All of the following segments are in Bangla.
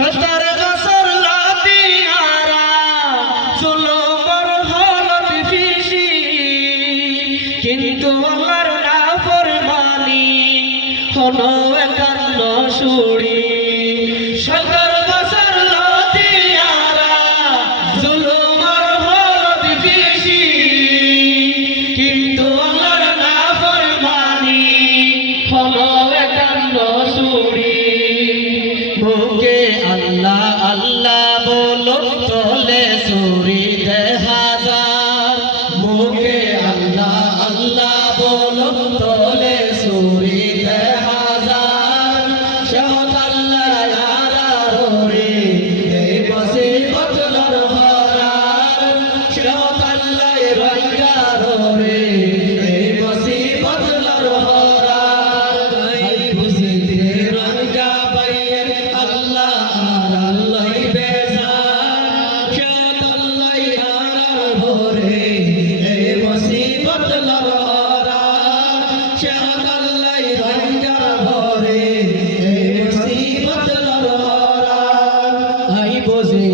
70 বছর লাদিয়ারা জুলুমর হলত ফিসি, কিন্তু আল্লাহর নাফরমানি হলো 51 সুরি। 70 বছর লাদিয়ারা জুলুমর হলত ফিসি, কিন্তু আল্লাহর নাফরমানি হলো 51 সুরি। মুখে আল্লাহ আল্লাহ বলো তোলে সুরি 10,000, মুখে আল্লাহ আল্লাহ বলো তোলে সুরি 10,000। শহদ আল্লাহ ইয়ারার রে এই বসে বদলার হরার, শহদ আল্লাহ রইয়ার রে এই বসে বদলার হরার। এই বসে রঙ্গা বাইয়ের আল্লাহ আর আল্লাহ বেজার, শহদ আল্লাহ ইয়ারার রে এই বসে বদলার হরার, শহদ আল্লাহ রইয়ার রে এই বসে বদলার হরার। এই বসে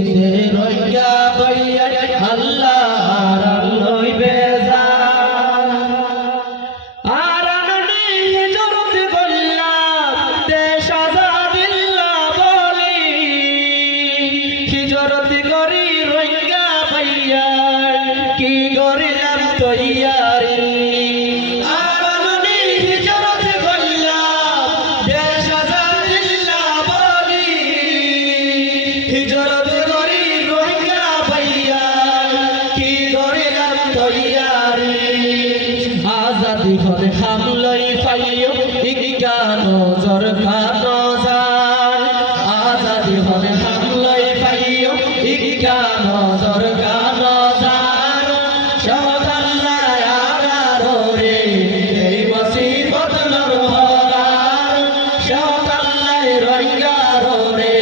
রঙ্গা বাইয়ের আল্লাহ আর আল্লাহ বেজার। আর আমি হিজরত করলাম দেশ আজাদিল্লাহ বলি, হিজরত করি রঙ্গা ভাইয়া কি করিলাম তৈয়ারি। আর আমি হিজরত করলাম দেশ আজাদিল্লাহ বলি, হিজরত করি রঙ্গা ভাইয়া কি করিলাম তৈয়ারি। আজাদি ঘরে হামলাই পাইও ইকা নজর খানো যার, আজাদি ঘরে হামলাই পাইও ইকা নজর খানো যার। শহদ আল্লাহ ইয়ারার রে এই মুসিবত নর হরার, শহদ আল্লাহ রঙ্গার রে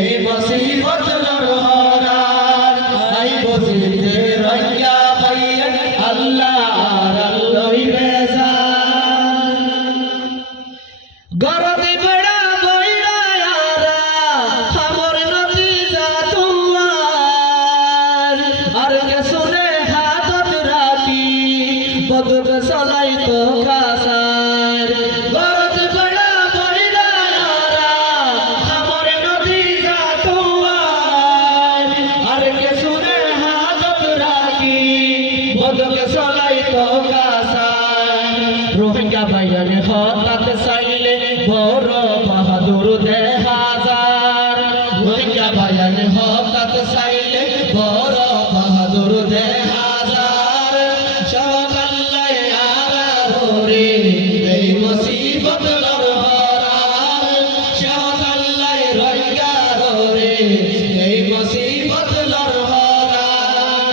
এই মুসিবত নর হরার। এই বসিতে রঙ্গা পাইয়া আল্লাহ আর আল্লাহ বেজার। গরদি বেড়া বইড়ায়ারা খবর নতিজা তোমার, আর কে শুনে হাতত রাখি বদক চলাই তো কাসার। গরদি বেড়া বইড়ায়ারা খবর নতিজা তোমার, আর কে শুনে হাতত রাখি বদক চলাই তো কাসার। রোহিঙ্গা ভাইয়ার হঠাৎ চাইলে বড় বাহাদুর 10,000, রোহিঙ্গা ভাইয়ার হঠাৎ চাইলে বড় বাহাদুর 10,000। শহদ আল্লাহ ইয়ারার রে এই মুসিবত নর হরার, শহদ আল্লাহ রঙ্গার রে এই মুসিবত নর হরার।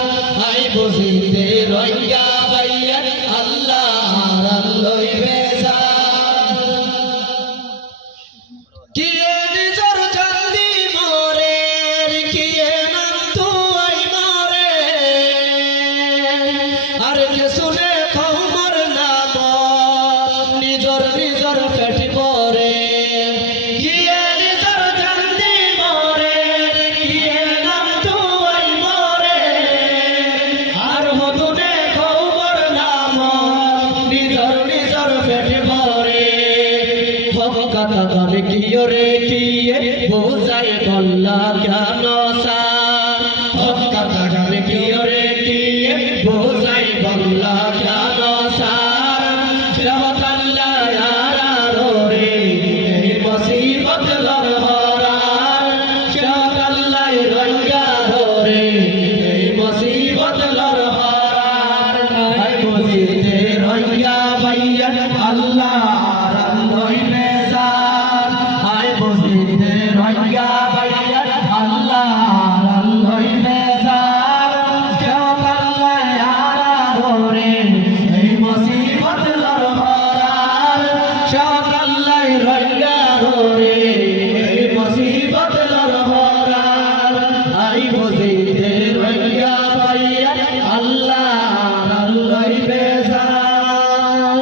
আই বসিতে রঙ্গা ভাইয়া আল্লাহ আর আল্লাহ বেজার। কিয়ে নিজর চান্দি মরে কিয়ে নাম তুই মরে, আর কে শুনে খবর নাম নিজর নিজর পেট পরে। কিয়ে নিজর চান্দি মরে কিয়ে নাম তুই মরে, আর হদুনে খবর নাম নিজর নিজর পেট ভরে। ভগকাতা গানে কিয় রে কিয়ে বোঝাই বল্লা কেন সার, ভগকাতা গানে কিয় রে কিয়ে বোঝাই বল্লা কেন সার। শহদ আল্লাহ ইয়ারার রে এই মুসিবত নর হরার, শহদ আল্লাহ রঙ্গার রে এই মুসিবত নর হরার। এই বসিতে রঙ্গা ভাইয়া আল্লাহ আর আল্লাহ